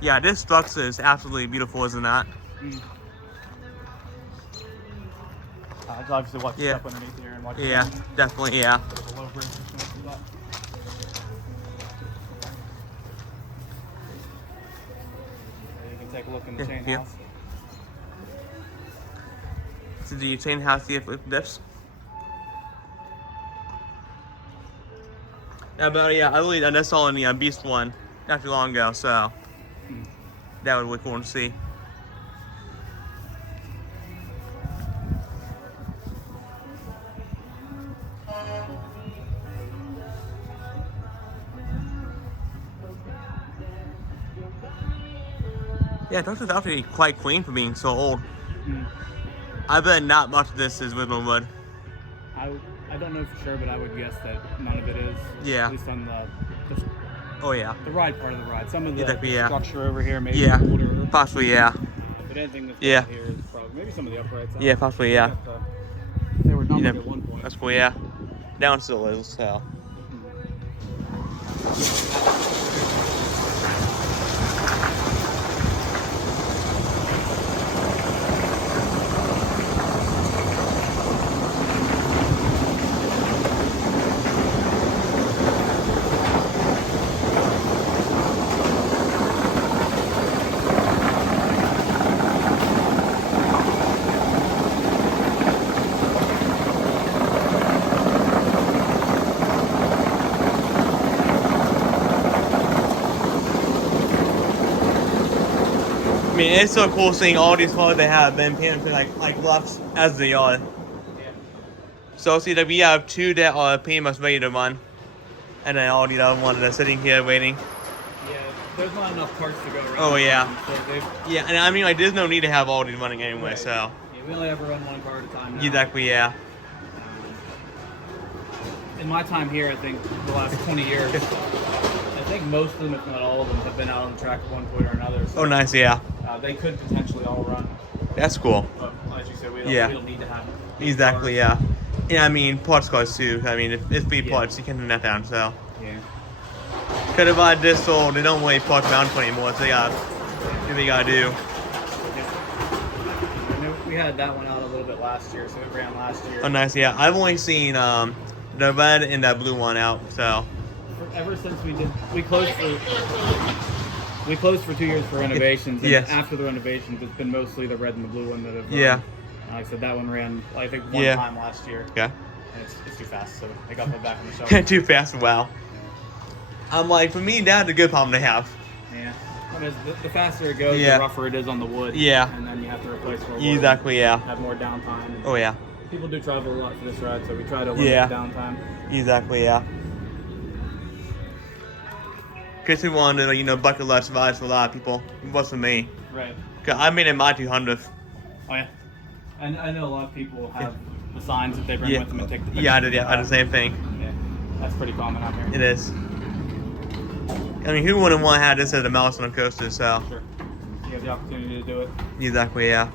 Yeah, this structure is absolutely beautiful, isn't that? It's obviously watch Yeah. step underneath here and watch. Yeah, definitely. Yeah. The low bridge or something like that. You can take a look in the chain house. So do you chain house the dips? Yeah, but yeah, I really I saw in the Beast one not too long ago, so that would be really cool to see. Yeah, Toast's actually quite clean for being so old. I bet not much of this is original wood. I don't know for sure, but I would guess that none of it is. Yeah. At least on Oh yeah. the ride part of the ride. Some of the Yeah. structure over here maybe Yeah. older. Possibly, yeah. But anything that's Yeah. here is probably maybe some of the uprights. Yeah, possibly, yeah. They were numbered Yeah, at one point. that's cool, yeah. Down still is, so. I mean, it's so cool seeing all these cars they have been painted like left as they are. Yeah. So see that we have two that are pretty much ready to run, and then all the other ones that are sitting here waiting. Yeah, there's not enough parts to go around. Oh yeah. So Yeah, and I mean like there's no need to have all these running anyway, right. so. Yeah, we only ever run one car at a time now. Exactly, yeah. In my time here, I think the last 20 years, I think most of them, if not all of them, have been out on the track at one point or another. So, Oh nice, yeah. they could potentially all run. That's cool. But as you said, we don't need to have them. Exactly, yeah. Yeah, I mean parts cars too. I mean if it's big parts you can turn that down, so. Yeah. Could have bought this sold, they don't really park around for anymore, so they got what they gotta do. We had that one out a little bit last year, so it ran last year. Oh nice, yeah. I've only seen the red and that blue one out, so. Ever since we closed for 2 years for renovations. And Yes. after the renovations, it's been mostly the red and the blue one that have. Yeah. Like I said, that one ran I think one Yeah. time last year. Okay. And it's too fast, so they got put back on the shelf. Too fast, wow. I'm like, for me, that's a good problem to have. Yeah. I mean, the faster it goes, Yeah. the rougher it is on the wood. Yeah. And then you have to replace more wood. Exactly, yeah. Have more downtime. Oh, yeah. People do travel a lot for this ride, so we try to limit Yeah. the downtime. Exactly, yeah. Because we wanted to, bucket list rides for a lot of people. It wasn't me. Right. 'Cause I made it my 200th. Oh, yeah. And I know a lot of people have the signs that they bring with them and take the picture. Yeah, I did the same thing. Yeah. That's pretty common out here. It is. I mean, who wouldn't want to have this as a mouse on a coaster, so. Sure. You have the opportunity to do it. Exactly, yeah.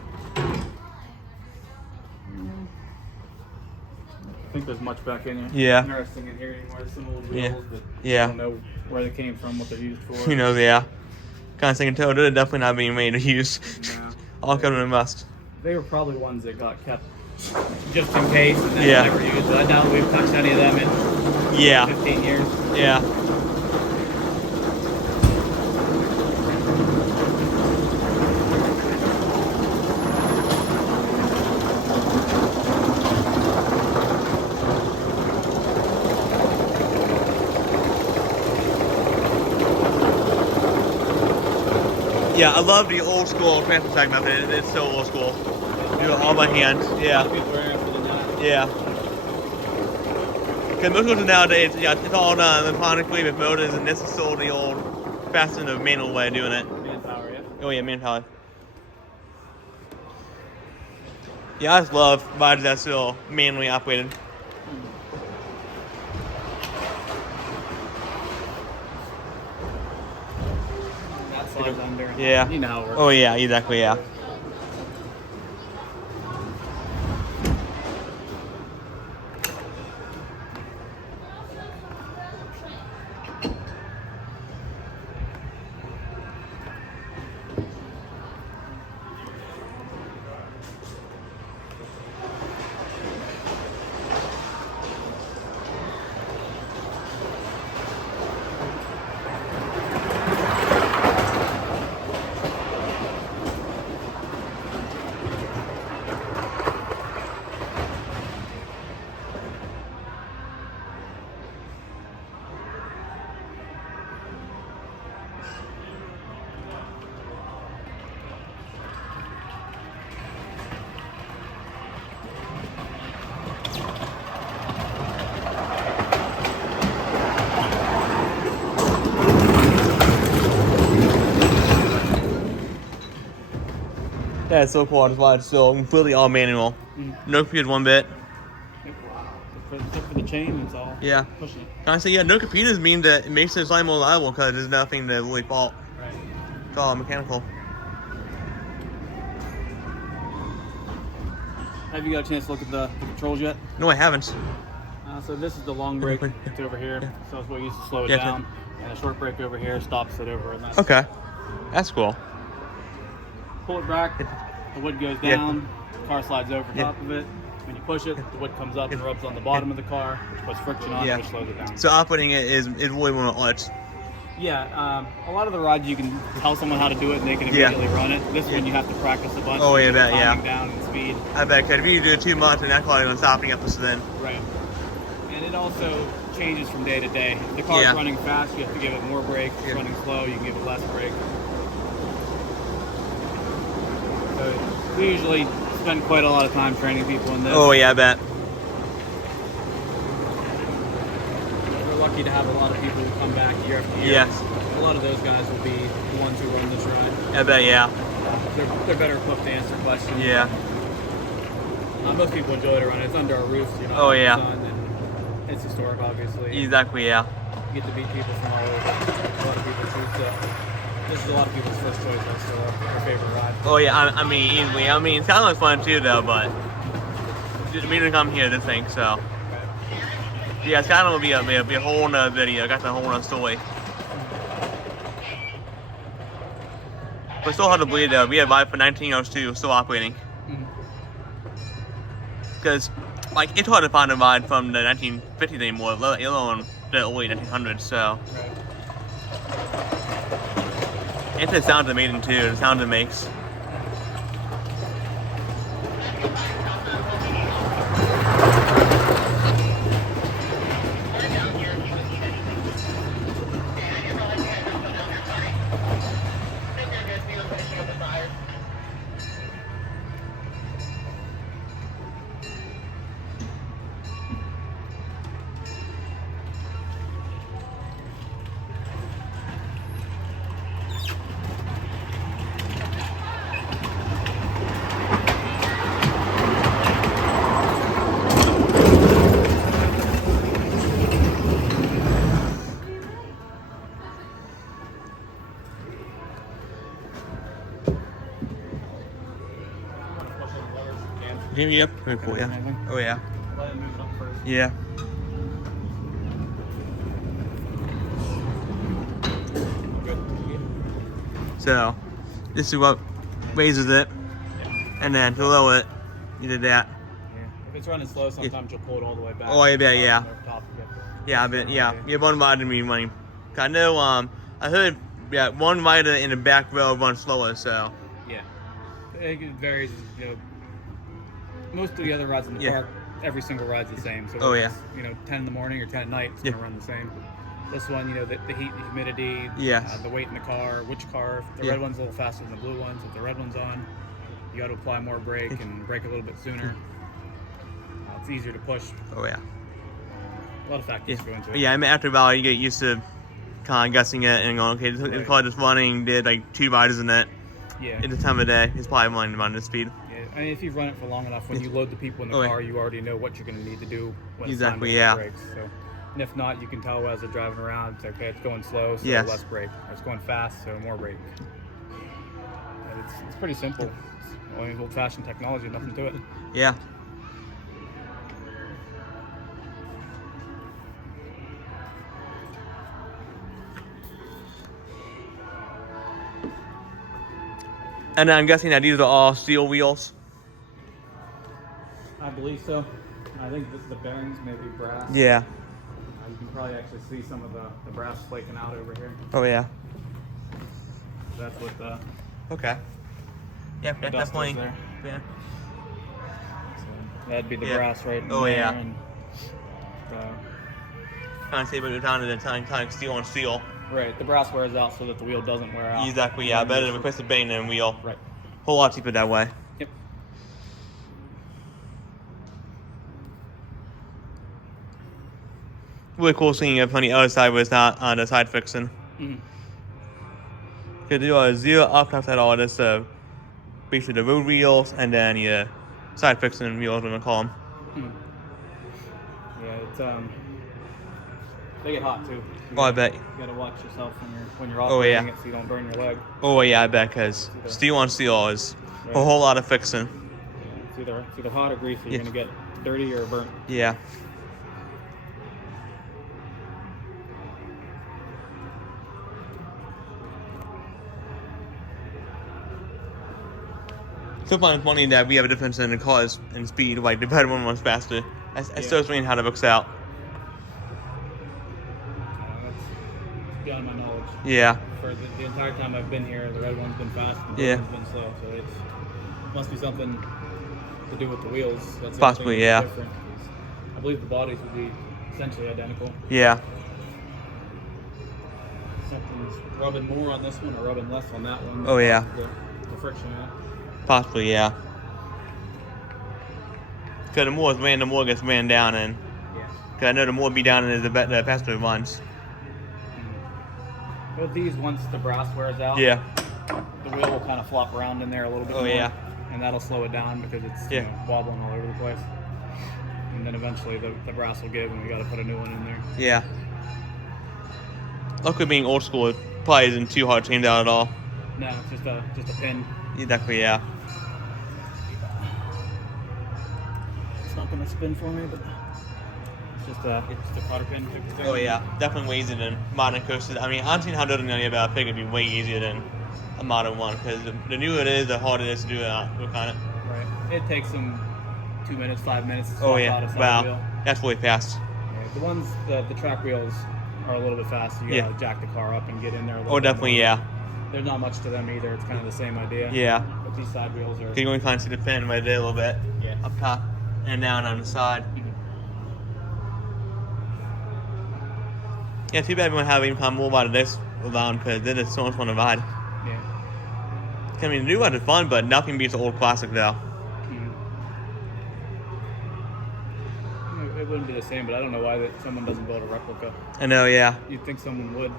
I think there's much back in here. Yeah. Interesting in here anymore. There's some old Yeah. wheels that Yeah. I don't know where they came from, what they're used for. Who knows, yeah. Kind of thinking, they're definitely not being made to use. Yeah. All covered in rust. They were probably ones that got kept just in case and then Yeah. never used. I doubt we've touched any of them in Yeah. 15 years. Yeah. Yeah, I love the old school transfer tag method. It's so old school. Do it all by hand. Yeah. People are interested in that. Yeah. Because most of nowadays, yeah, it's all done electronically with motors, and this is still the old, faster and manual way of doing it. Manpower, yeah. Oh yeah, manpower. Yeah, I just love rides that still manually operated. That slides under. Yeah. You know how it works. Oh yeah, exactly, yeah. That's so cool. That's why it's still completely all manual. No computer one bit. Except for the chain, it's all pushing it. Honestly, yeah, no computers mean that it makes it slightly more reliable because there's nothing to really fault. Right. It's all mechanical. Have you got a chance to look at the controls yet? No, I haven't. So this is the long brake. It's over here. So it's what you use to slow it down. And the short brake over here stops it over. And that's Okay. That's cool. Pull it back, the wood goes down, the car slides over top of it. When you push it, the wood comes up and rubs on the bottom of the car, which puts friction on it, which slows it down. So operating it is really more arts. Yeah, a lot of the rides you can tell someone how to do it and they can immediately run it. This one you have to practice a bunch. Oh, yeah, that, timing down and speed. I bet, because if you do it too much, then that car is going to stop up then. Right. And it also changes from day to day. If the car's running fast, you have to give it more brake. If it's running slow, you can give it less brake. So we usually spend quite a lot of time training people in this. Oh, yeah, I bet. We're lucky to have a lot of people who come back year after year. Yes. A lot of those guys will be the ones who run this ride. I bet, yeah. They're better equipped to answer questions. Yeah. Most people enjoy to run it. It's under our roofs, you know. Oh, yeah. And it's historic, obviously. Exactly, yeah. You get to meet people from all over. A lot of people choose to. This is a lot of people's first choice, so their favorite ride. Oh, yeah, I mean, easily. I mean, it's kind of like fun too, though, but just me to come here to think, so. Yeah, it's kind of be a whole nother video. Got the whole nother story. But still hard to believe, though. We have Vibe for 19 years too, still operating. Because, like, it's hard to find a ride from the 1950s anymore, let alone the early 1900s, so. And it sounds amazing too, the sound it makes. Yep, very cool, yeah. Oh, yeah. Let it move it up first. Yeah. So, this is what raises it, and then to lower it, you did that. Yeah. If it's running slow, sometimes you'll pull it all the way back. Oh, I bet, yeah. Top, Yeah, I bet, yeah. You have one rider me running. I know, I heard, one rider in the back row runs slower, so. Yeah. It varies, you know. Most of the other rides in the park, every single ride's the same. So it's, 10 in the morning or 10 at night, it's going to run the same. This one, the heat, the humidity, the weight in the car, which car. If the red one's a little faster than the blue ones. If the red one's on, you got to apply more brake and brake a little bit sooner. It's easier to push. Oh, yeah. A lot of factors go into it. Yeah, I mean, after a while, you get used to kind of guessing it and going, okay, this car just running, did like 2 riders in it. Yeah. At the time of day, it's probably running around this speed. I mean, if you've run it for long enough, when you load the people in the car, you already know what you're going to need to do when it's time to hit the brakes. So, and if not, you can tell as they're driving around, it's okay, it's going slow, so less brake. Or it's going fast, so more brake. And it's pretty simple. It's only old-fashioned technology, nothing to it. Yeah. And I'm guessing that these are all steel wheels. I believe so. I think the bearings may be brass. Yeah. You can probably actually see some of the brass flaking out over here. Oh, yeah. That's what the... Okay. Yeah, definitely. There. Yeah. So that'd be the brass right in there. Oh, yeah. And, kind of save it down to the time steel on steel. Right, the brass wears out so that the wheel doesn't wear out. Exactly, yeah. Better to replace the bane than wheel. Right. Whole lot cheaper that way. Yep. Really cool seeing it on the other side was not on the side fixing. Mm-hmm. Could do a zero uptimes at all. Just basically basically the road wheels and then your side fixing wheels, we're gonna call them. Yeah, it's they get hot too. I bet. You gotta watch yourself when you're operating it so you don't burn your leg. Oh yeah, I bet, because steel on steel is a whole lot of fixing. Yeah, it's either hot or greasy. You're gonna get dirty or burnt. Yeah. Still find it funny that we have a difference in the cars and speed, like the better one runs faster. I still explain how that works out. That's beyond my knowledge. Yeah. For the entire time I've been here, the red one's been fast and the blue one's been slow. So it must be something to do with the wheels. That's possibly, yeah. Different. I believe the bodies would be essentially identical. Yeah. Something's rubbing more on this one or rubbing less on that one. Oh yeah. The friction in it. Possibly, yeah. Because the more it's ran, the more it gets ran down, and because I know the more it be down, and the faster it runs. Well, these, once the brass wears out, the wheel will kind of flop around in there a little bit more. Yeah. And that'll slow it down because it's you know, wobbling all over the place. And then eventually the brass will give, and we got to put a new one in there. Yeah. Luckily, being old school, it probably isn't too hard to change out at all. No, it's just a pin. Exactly, yeah. It's not gonna spin for me, but it's just a cotter pin. Oh yeah, definitely way easier than modern coasters. I mean, honestly, how doing any about I figured it'd be way easier than a modern one, because the newer it is, the harder it is to do it kind of. Right. It takes them 2 minutes, 5 minutes to swap out a side wow, wheel. That's really fast. Yeah, the ones the track wheels are a little bit faster. You gotta jack the car up and get in there a little bit definitely, more. yeah. There's not much to them either. It's kind of the same idea. Yeah. But these side wheels are... You can only kind of see the pin right there a little bit. Yeah. Up top and down on the side. Yeah, too bad we don't have even kind of more about this around, because then it's so much fun to ride. Yeah. I mean, the new one is fun, but nothing beats the old classic though. It wouldn't be the same, but I don't know why someone doesn't build a replica. I know, yeah. You'd think someone would.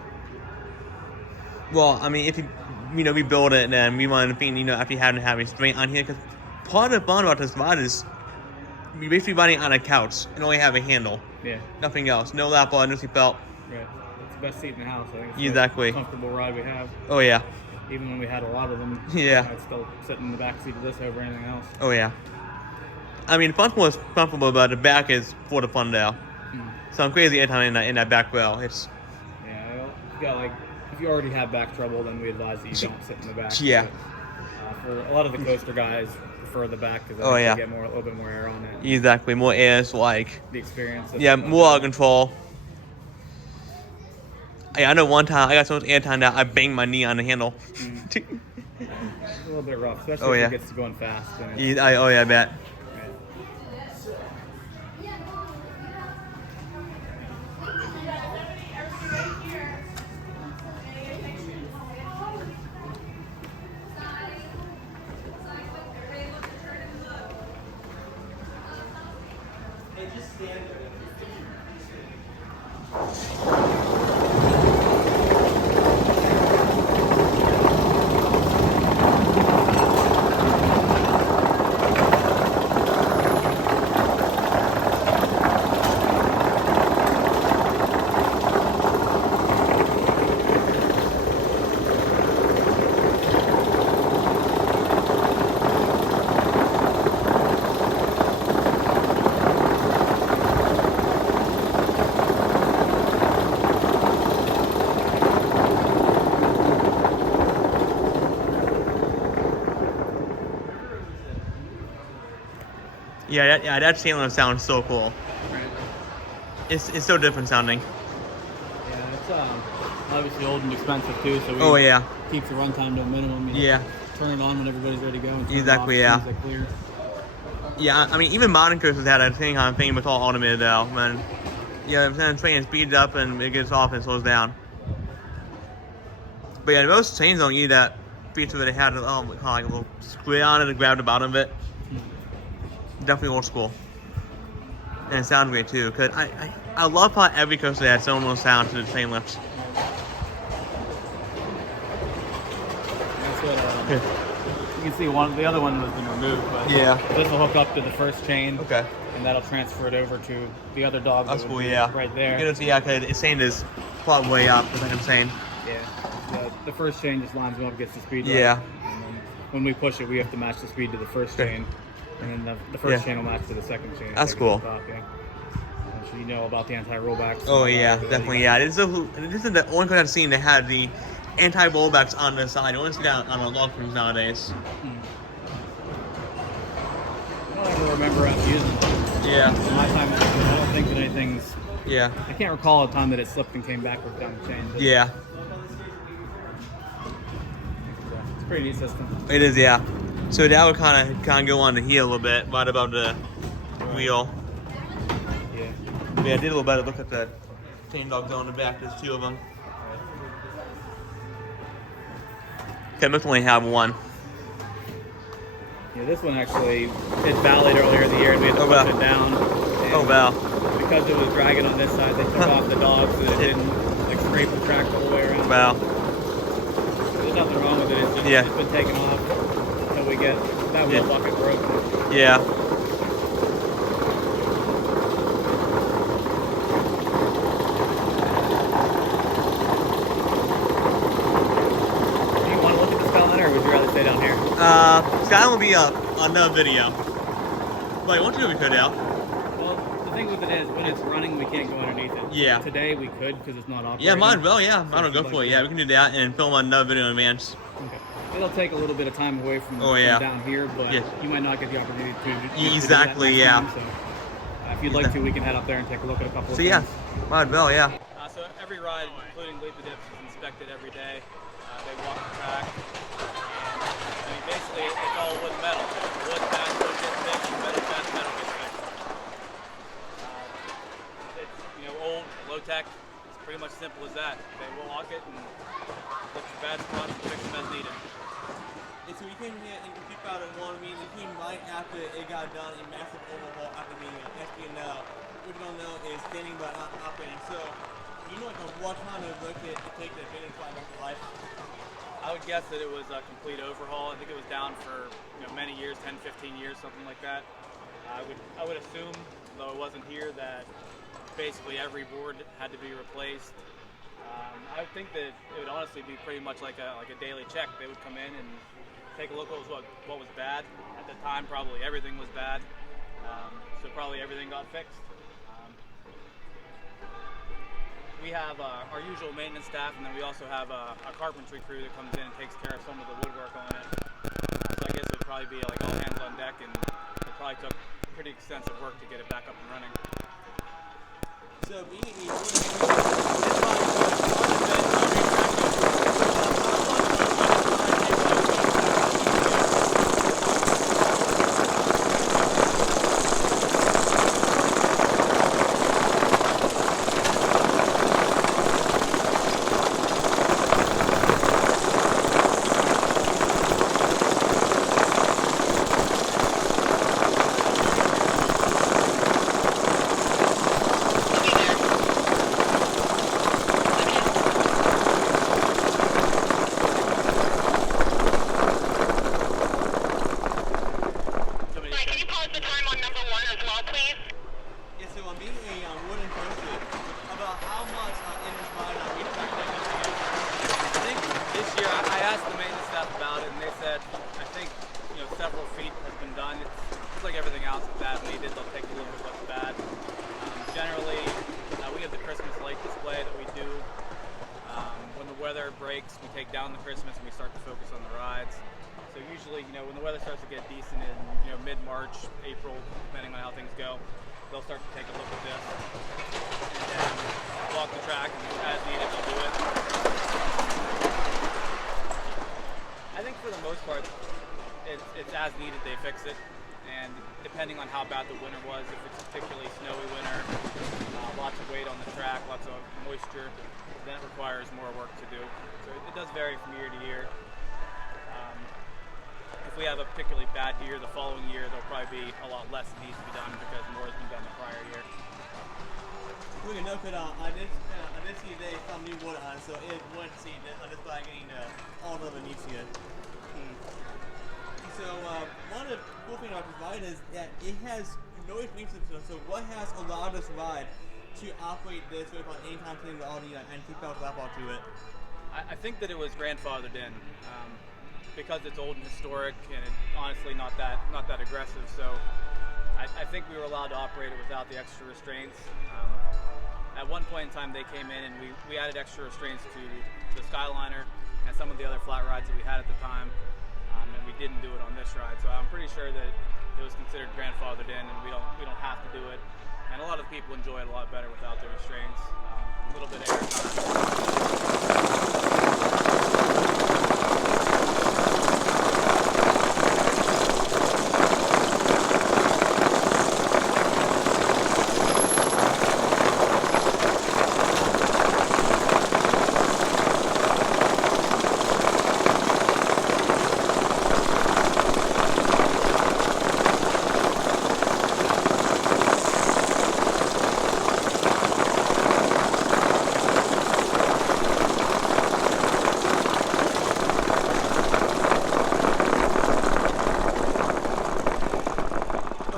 Well, I mean, if we build it, then we want to, after you have it straight on here, because part of the fun about this ride is we basically riding on a couch and only have a handle. Yeah. Nothing else. No lap bar, no seat belt. Right. It's the best seat in the house. I think it's exactly. the most comfortable ride we have. Oh yeah. Even when we had a lot of them. Yeah. I'd still sit in the back seat of this over anything else. Oh yeah. I mean, the front one is comfortable, but the back is for the fun now. So I'm crazy every time in that back rail. It's. Yeah. You got if you already have back trouble, then we advise that you don't sit in the back. Yeah. But, for a lot of the coaster guys prefer the back because they get a little bit more air on it. Exactly, more air is like. The experience. More out of control. I know one time I got so much air time that I banged my knee on the handle. It's a little bit rough, especially if it gets to going fast. I bet. Yeah, that Salem sounds so cool. Right. It's so different sounding. Yeah, it's obviously old and expensive too, so we keep the runtime to a minimum. Turn it on when everybody's ready to go. And turn exactly, it off as soon as they clear. Yeah, I mean, even modern coasters had that same kind of thing, but it's all automated now, man. Yeah, the train speeds up and it gets off and slows down. But yeah, most trains don't need that feature that they had, kind of like a little square on it to grab the bottom of it. Definitely old school. And it sounds great too, because I love how every coaster has its own little sound to the train lifts. That's what can see the other one has been removed, but this will hook up to the first chain. Okay. And that'll transfer it over to the other dog. That's that cool, would be yeah. right there. Cause it's saying is plug way up, like I'm saying. Yeah. The first chain just lines them up, gets the speed Yeah. right. And then when we push it, we have to match the speed to the first chain. And then the first chain will match to the second chain. That's cool. Top, so you know about the anti-rollbacks. Oh yeah, definitely, yeah. This is the only one I've seen that had the anti-rollbacks on the side. You only see that on the log frames nowadays. I don't ever remember us using them. Yeah. My time, I don't think that anything's... Yeah. I can't recall a time that it slipped and came backwards down the chain. Yeah. It's a pretty neat system. It is, yeah. So that would kind of go on the heel a little bit, right above the wheel. Yeah. Yeah, I did a little better look at the chain dogs on the back. There's two of them. Okay, I must only have one. Yeah, this one actually hit valid earlier in the year and we had to push it down. Oh, wow. Because it was dragging on this side, they took off the dogs so that it didn't like scrape the track the whole way around. Wow. There's nothing wrong with it. It's just it's been taken off until we get that wheel bucket broken. Yeah. Do you want to look at the Skyline or would you rather stay down here? Skyline will be another video. But I want to do we could out. The thing with it is, when it's running, we can't go underneath it. Yeah. Today we could because it's not operating. Yeah, might well, yeah. I don't go for it. Yeah, we can do that and film another video in advance. Okay. It'll take a little bit of time away from, from down here, but you might not get the opportunity to exactly, do that next time, so if you'd like to, we can head up there and take a look at a couple of things. Might well, yeah. So every ride, including Leap the Dips, is inspected every day. They walk the track. And, I mean, basically, it's all wood metal. Wood fast, wood gets fixed, metal fast, metal gets fixed. It's, old, low tech. It's pretty much simple as that. They will lock it and look for bad spots and fix them as needed. So we came here and we out at one meeting. We came right after it got done a massive overhaul after meeting. SPNL, which we don't know is standing but not operating. So, like what kind of look it to take the finish line of life? I would guess that it was a complete overhaul. I think it was down for many years, 10, 15 years, something like that. I would assume, though it wasn't here, that basically every board had to be replaced. I would think that it would honestly be pretty much like a daily check. They would come in and take a look at what was bad. At the time, probably everything was bad. So probably everything got fixed. We have our usual maintenance staff, and then we also have a carpentry crew that comes in and takes care of some of the woodwork on it. So I guess it would probably be like all hands on deck, and it probably took pretty extensive work to get it back up and running. So being breaks, we take down the Christmas and we start to focus on the rides. So usually, when the weather starts to get decent in, mid-March, April, depending on how things go, they'll start to take a look at this and then walk the track, and as needed, they'll do it. I think for the most part, it's as needed they fix it, and depending on how bad the winter was, if it's a particularly snowy winter, lots of weight on the track, lots of moisture, then it requires more work to do. So it does vary from year to year. If we have a particularly bad year, the following year there'll probably be a lot less that needs to be done because more has been done the prior year. We can note that I did see today some new wood on, so it wouldn't see that I'm just getting all of the needs here. about this ride is that it has no restraint system. So what has allowed this ride to operate this way on any time with all the anti-rollback lap to it? I think that it was grandfathered in because it's old and historic, and it's honestly not that aggressive. So I think we were allowed to operate it without the extra restraints. At one point in time, they came in and we added extra restraints to the Skyliner and some of the other flat rides that we had at the time, and we didn't do it on this ride. So I'm pretty sure that it was considered grandfathered in, and we don't have to do it. And a lot of people enjoy it a lot better without the restraints. A little bit of air time.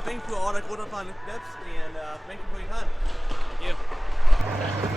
Thank you for all the good fun tips, and thank you for your time. Thank you.